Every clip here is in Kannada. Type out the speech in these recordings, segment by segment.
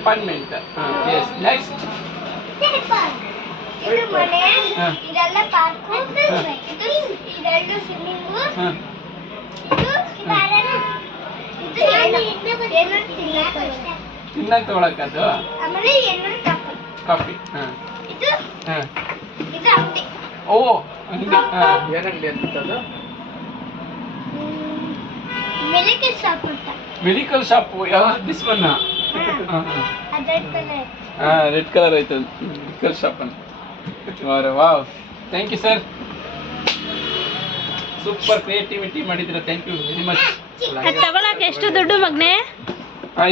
ಅಪಾರ್ಟ್ಮೆಂಟ್. S, next. ಇದು ಮನೆ, ಇದೆಲ್ಲ ಪಾರ್ಕು, ಇದು ಇದೆರಡು ಸ್ವಿಮ್ಮಿಂಗು, ಇದು ಏನು ತಿನ್ನಕ್ ತಗೊಳಕದು, ಆಮೇಲೆ ಏನು ಕಾಫಿ. ಇದು ಅಂಗಡಿ. ಓ, ಅಂಗಡಿ. ಏನಂಗಡಿ ಅಂತದ್ದು? ಮೆಡಿಕಲ್ ಶಾಪ್ ಅಂತ. Medical shop. ಯಾವ ದಿಸ್ ಒನ್? ರೆಡ್ ಕಲರ್ ಐತೆ ಮೆಡಿಕಲ್ ಶಾಪ್ ಅಂತ. Wow, thank you sir, super creativity ಮಾಡಿದ್ದೀರಾ, ಥ್ಯಾಂಕ್ ಯು ವೆರಿ ಮಚ್. ತಗೊಳಕ್ಕೆ ಎಷ್ಟು ದುಡ್ಡು ಮಗ್ನೆ?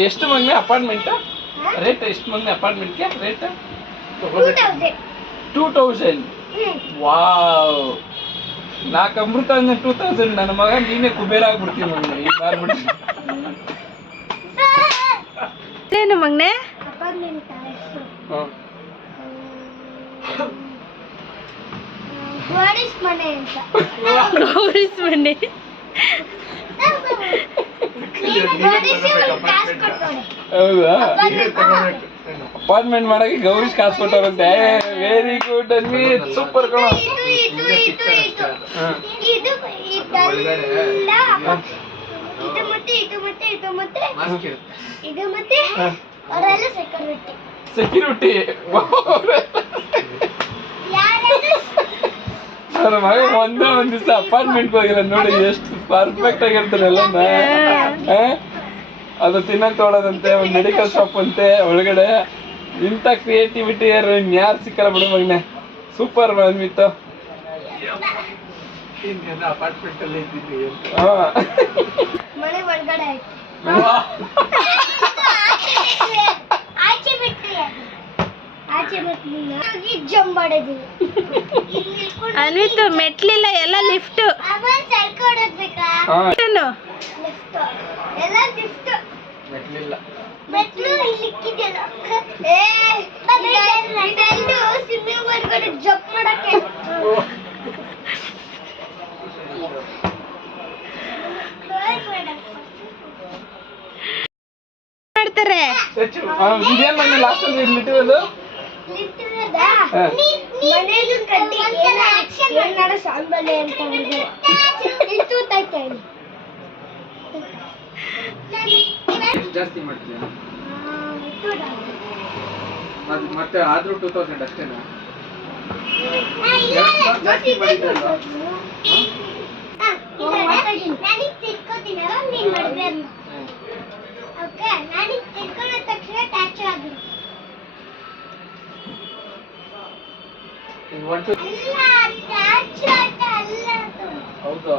ಎಷ್ಟು ಮಗ್ನೆ ಅಪಾರ್ಟ್ಮೆಂಟ್ ರೇಟ್? ಎಷ್ಟು ಮಗ್ನೆ ಅಪಾರ್ಟ್ಮೆಂಟ್ಗೆ ರೇಟ್? 2000. ವಾವ್, ನಾಲ್ಕು ಅಮೃತ ಅಂದ್ರೆ 2000. ನನ್ನ ಮಗ ನೀನೇ ಕುಬೇರ ಆಗ್ಬಿಡ್ತೀನಿ ಮಗ್ನೆ ಈಗ ಮಾರ್ಬಿಟ್ಟು. ಏನು ಮಗ್ನೆ? ಗೌರೀಶ್ ಮನೆ ಅಂತ. ಗೌರೀಶ್ ಮನೆ. ಹೌದಾ? ಅಪಾರ್ಟ್ಮೆಂಟ್ ಮಾಡಕ್ಕೆ ಗೌರೀಶ್ ಕಾಸು ಕೊಟ್ಟವ್ರಂತೆ. ವೆರಿ ಗುಡ್ ಅನ್ವಿ, ಸೂಪರ್ ಕಣ. ಸೆಕ್ಯೂರಿಟಿ. ನನ್ನ ಮಗ ಒಂದೇ ಒಂದ್ ದಿವಸ ಅಪಾರ್ಟ್ಮೆಂಟ್ ಹೋಗಿಲ್ಲ ನೋಡಿ, ಎಷ್ಟು ಪರ್ಫೆಕ್ಟ್ ಆಗಿರ್ತಾರಲ್ಲ. ಅದು ತಿನ್ನಕ್ ತೊಗೊಳೋದಂತೆ, ಒಂದು ಮೆಡಿಕಲ್ ಶಾಪ್ ಅಂತೆ ಒಳಗಡೆ. ಇಂಥ ಕ್ರಿಯೇಟಿವಿಟಿ ಯಾರು ಸಿಕ್ಕಲ್ಲ ಬಿಡು ಮಗನೆ, ಸೂಪರ್ ಅನ್ವಿತ್ತು. ಅಪಾರ್ಟ್ಮೆಂಟ್ ಅಲ್ಲಿ ಇದ್ದಿದ್ವಿ. ಮನೆ ಒಳಗಡೆ ಅನ್ವಿತ್ತು ಮೆಟ್ಲಿಲ್ಲ, ಎಲ್ಲ ಲಿಫ್ಟ್. ಮೆಟ್ಲಿಲ್ಲ. ಮೆಟ್ಲು ಇಲ್ಲಿಕ್ಕಿದೆಯಲ್ಲ, ಸ್ವಿಮ್ಮಿಂಗ್ ಒಳಗಡೆ ಜಂಪ್ ಮಾಡಕ್ಕೆ. ಮಾಡ್ತಾರೆ. ಇದೇನ್ ಮನೆ ಲಾಸ್ಟ್ ಅಲ್ಲಿ ಇಟ್ಟಿರೋದು? ಮನೆದು ಕಡ್ಡಿ ಏನಾರ ಸಾಂಬಲೆ ಅಂತ ಜಾಸ್ತಿ ಮಾಡ್ತೀಯ ಮತ್ತೆ? ಆದ್ರೂ 2000 ಅಷ್ಟೇನಾ? ಹೌದು.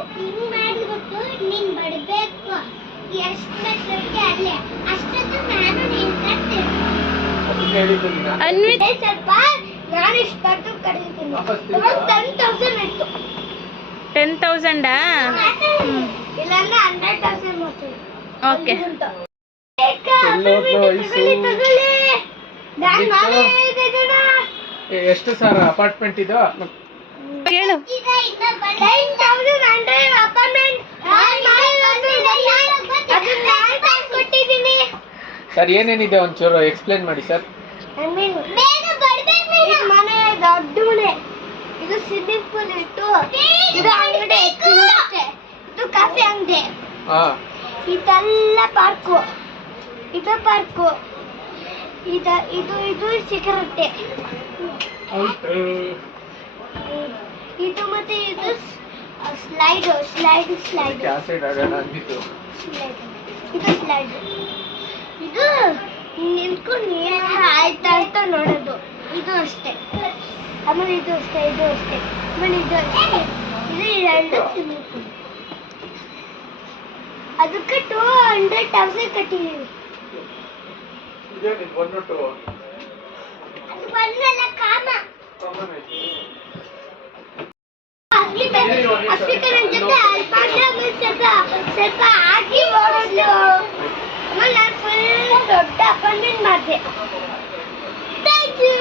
ಅನ್ವಿತ್ ಸ್ವಲ್ಪ ನಾನು ಇಷ್ಟು ಕಡಿತೀನಿ. 10,000 ಇಲ್ಲಾಂದ್ರೆ 100,000 ಮಾಡ್ತೀವಿ. ಓಕೆ. ಎಷ್ಟು ಸರ್ ಅಪಾರ್ಟ್ಮೆಂಟ್ ಇದು? ಹೇಳು. ಸರ್ ಏನೇನಿದೆ ಒಂಚೂರು ಎಕ್ಸ್ಪ್ಲೇನ್ ಮಾಡಿ ಸರ್. ಮನೆ ದೊಡ್ಡ ಮನೆ, ಇದು ಸ್ವಿಮ್ಮಿಂಗ್ ಪೂಲ್ ಇಟ್ಟು, ಇದು ಅಂಗಡಿ, ಇದು ಕಾಫಿ ಅಂಗಡಿ, ಇದೆಲ್ಲ ಪಾರ್ಕು, ಇದು ಪಾರ್ಕು, ಇದು ಸಿಗರಟ್ಟೆ, ಇದು ಮತ್ತೆ ಇದು ಸ್ಲೈಡ್, ಇದು ಸ್ಲೈಡ್, ಇದು ನಿಂತ್ಕೊಂಡು ಆಯ್ತಾ ಅಂತ ನೋಡೋದು, ಇದು ಅಷ್ಟೇ. ಆಮೇಲೆ ಇದು ಅಷ್ಟೇ, ಇದು ಅಷ್ಟೇ. ಆಮೇಲೆ ಇದು ಅಷ್ಟೇ. ಇದು ಎರಡು ತಿನ್ಬೇಕು. ಅದಕ್ಕೆ 200,000 ಕಟ್ಟಿದೀವಿ. ಅದು ಬಂದಲ್ಲ ಕಾಮ. ಅಸ್ಮಿತಾ ನನ್ನ ಜೊತೆ ಸ್ವಲ್ಪ ಹಾಕಿ ನೋಡೋದು. ಆಮೇಲೆ ನಾನು ಫುಲ್ ದೊಡ್ಡ ಅಪಾರ್ಟ್ಮೆಂಟ್ ಮಾಡಿದೆ. Thank you.